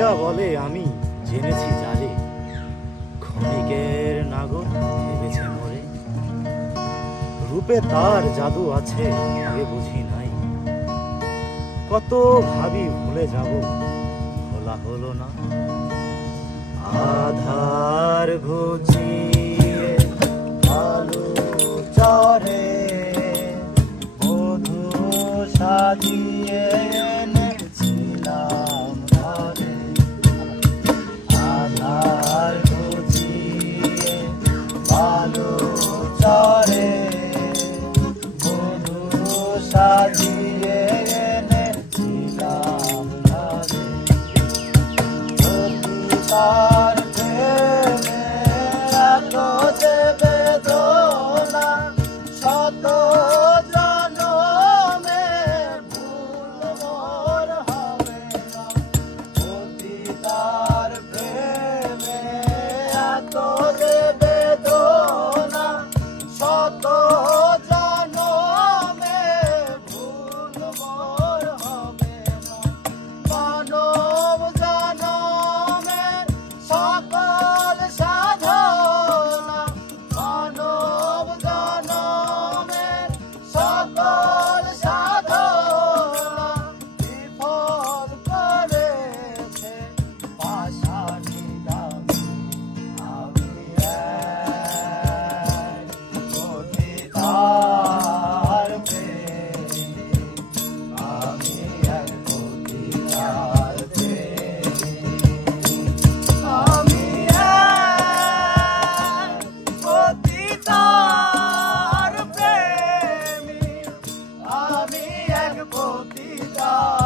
বলিয়া বলে আমি জেনেছি যারে, ক্ষণিকের নাগর ভেবেছে মোরে। রূপে তার জাদু আছে আগে বুঝি নাই, কত ভাবি ভুলে যাব ভোলা হলো না। আধার ঘুচিয়ে আলো চরে মধু সাজিয়ে এনেছিলাম ঘরে। আধার ঘুচিয়ে আলো চরে মধু সাজিয়ে এনেছিলাম ঘরে। তার প্রেমে এত যে বেদনা, শত জনমে ভুল মোর হবে না। তার প্রেমে এত যে বেদনা, শত জনমে ভুল মোর হবে না। মানব জনমের সকল সাধনা, মানব জনমের সকল সাধনা বিফল করেছে পাষাণী দামি। আমি এক পতিতার প্রেমিক, আমি এক পতিতার প্রেমিক, আমি এক পতিতার প্রেমিক, আমি এক পতিতার